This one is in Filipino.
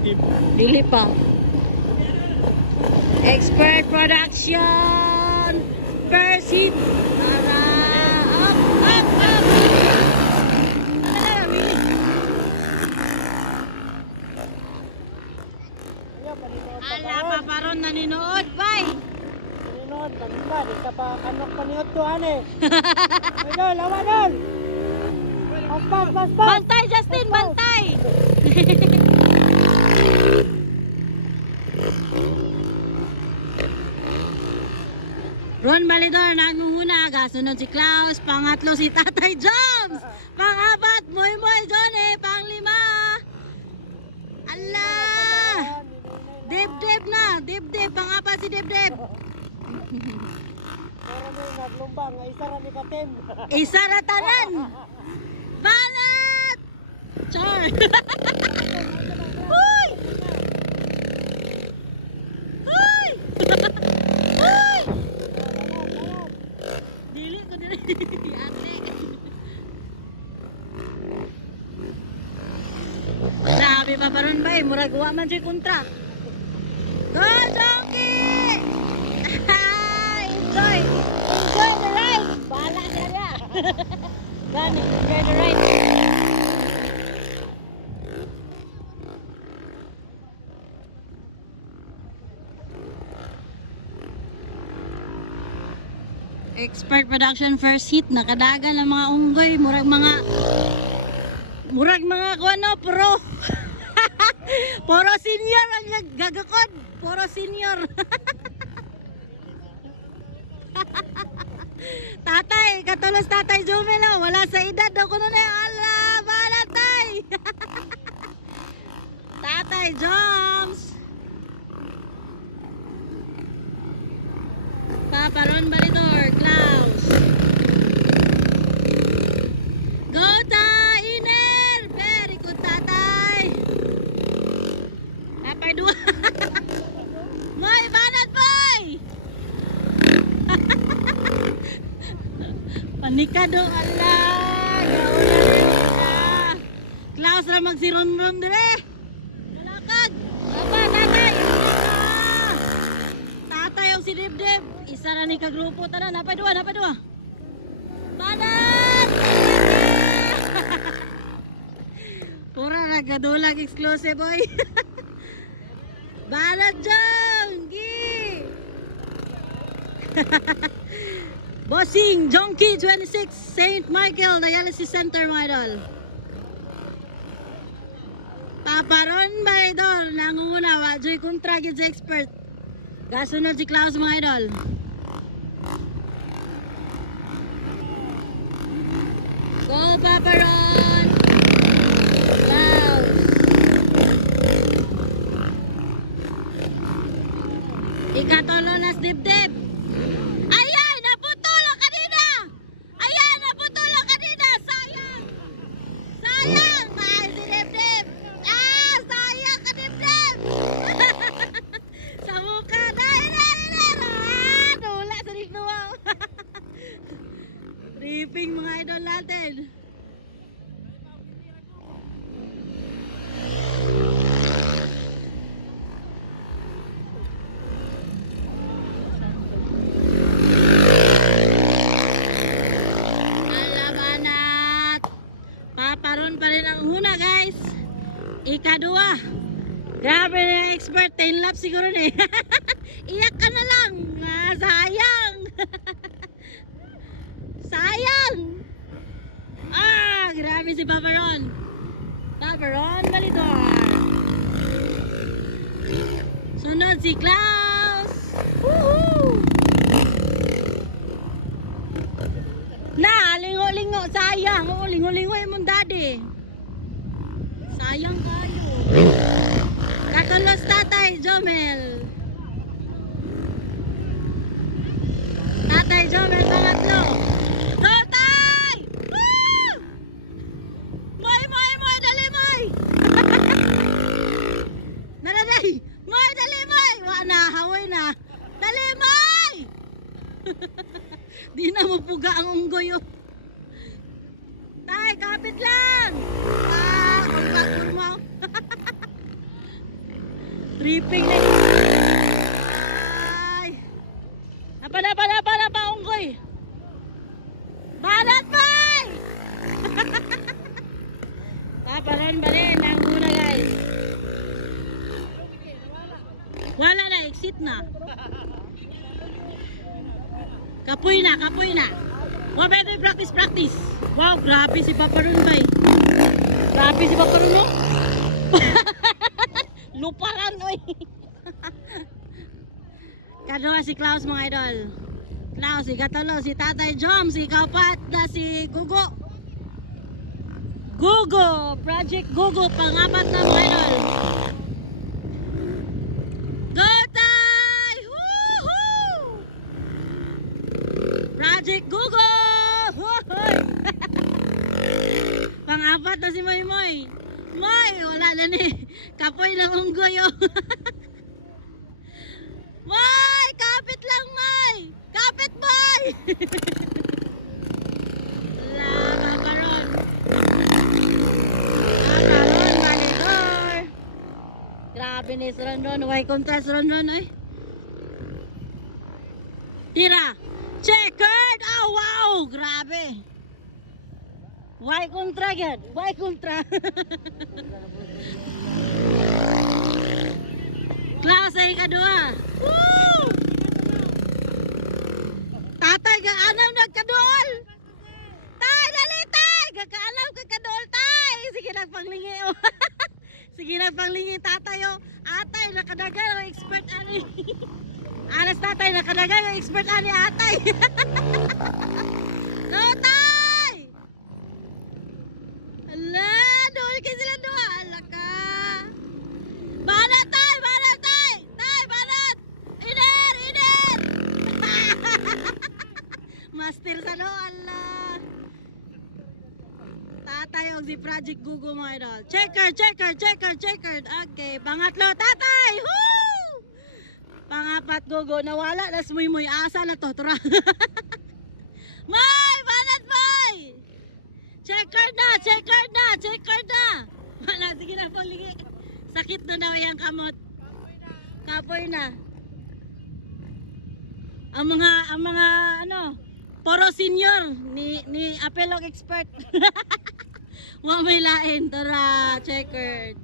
Dili pa. Expert production. First hit. Para. Up, up, up. Ala, paparon na ninood, bay. Ninood, bangka, di ka pa kanok paniot to, ane. Idol, lawan doon. Pas. Bantay, Justin, bantay. Ron Balidor, nangunguna. Sunod si Klaus. Pangatlo si Tatay Joms. Pangapat, Moy Johnny. Panglima. Allah. Deb na. Deb. Pangapat si Deb. Pero may naglumbang, isa ra ni Katem. Isa ra tanan. Balat. Char. Uy. Uy. Uy. Dili ko dili. Ate. Grabe pa paron ba eh. Murag wa man siya kontra. Go, Donkey! Enjoy! Enjoy the ride! Bahala siya niya! Gani, enjoy the ride! Expert production first hit. Nakadagan ng mga unggoy. Murag mga kuano, pro! Puro senior ang gagakod. Puro senior. Tatay, katulos Tatay Jumelo. Wala sa edad daw kuno na. Ala, balatay. Tatay Joms. Paparon Balidor, Klaus. Go ta, Iner. Very good, Tatay. Napay dua. Moy, banat boy! Panikado, ala! Gaulan. Klaus ra magsiron-ron dire. Malakad. Papa, tatay. Tatay yung si Dib-Dib. Isa ra ni kagrupo tanan. Napay dua. Banat! Pura nagadulag exclusive boy. Balat Jongki! Bossing Jongki 26 St. Michael Dialysis Center mga idol. Paparon ba idol? Nangunguna wadyoy kontra gid sa expert. Gasunod si Klaus mga idol. Go Paparon! Klaus! Ikatolo na Dib-Dib. Ayan! Naputulong kanina! Ayan! Naputulong kanina! Sayang! Sayang! Mahal si Dib-Dib! Ah! Sayang ka Dib-Dib! Sa mukha! Dahil! Ah! Nula sa rinduwa! Tripping mga idol natin! Paparon pa rin ang una guys. Ikadua. Grabe na expert. 10 laps siguro na eh. Iyak ka na lang. Ah, sayang. Sayang. Ah, grabe si Paparon. Paparon Balidor. Sunod si Klaus. Woohoo! Na, lingo-lingo, sayang. Oo, lingo-lingo yung daddy. Sayang kayo. Katulos Tatay Jomel. Tatay Jomel, pangatlo. Go, Tay! Woo! Moy, dali, Moy! Naraday! Moy, dali, Moy! Wala, haway na. Dali, Moy! Di na mapuga ang unggoy oh. Tay, kapit lang. Ah, magkakurma. Tripping na. Ay. Napa, unggoy. Banat boy! Balin ang muna guys. Wala na, exit na. Kapoy na. Wa pwede practice. Wow, grabe si Papa Ron bay. Grabe si Papa Ron no? Luparan oy. Kadua si Klaus mga idol. Klaus, si Gatalo, si Tatay Jom, si Kaupat na si Gugo. Project Gugo, pangapat na mga idol. Go Tay! Woohoo! Project Gugo! Pangapat na si Moy Moy. Moy, wala na ni. Kapoy ng unggoy oh. Moy, kapit lang Moy. Kapit Moy. Wala, kakaroon. Maligor. Grabe ni Rondon. Why contrast Rondon eh. Tira. Checkered. Oh wow, grabe. Why kontra yan? Why kontra? Klaus ay kadua. Woo! Tatay gaanam nagkadol. Tay dali tay, gakaanam ka kadol tay. Sige nagpanglingi oh. Sige nagpanglingi tatay oh. Atay nakadagan ang expert ani. Alas tatay nakadagan ang expert ani atay. No tay. Ala, doon kayo sila doon. Ala ka. Banat tay, banat. Iner. Master sa doon, ala. Tatay og si Project Gugo mga idol. Checkered. Okay, pangatlo tatay. Woo! Pangapat Gugo, nawala na sumuy asa na to. Tura. May, banat boy. Checkered na. Wala, sige na panglingi. Sakit na daw yung kamot. Kapoy na. Ang mga ano, poro senior ni Apelog expert. Mamilain, tara, checkered.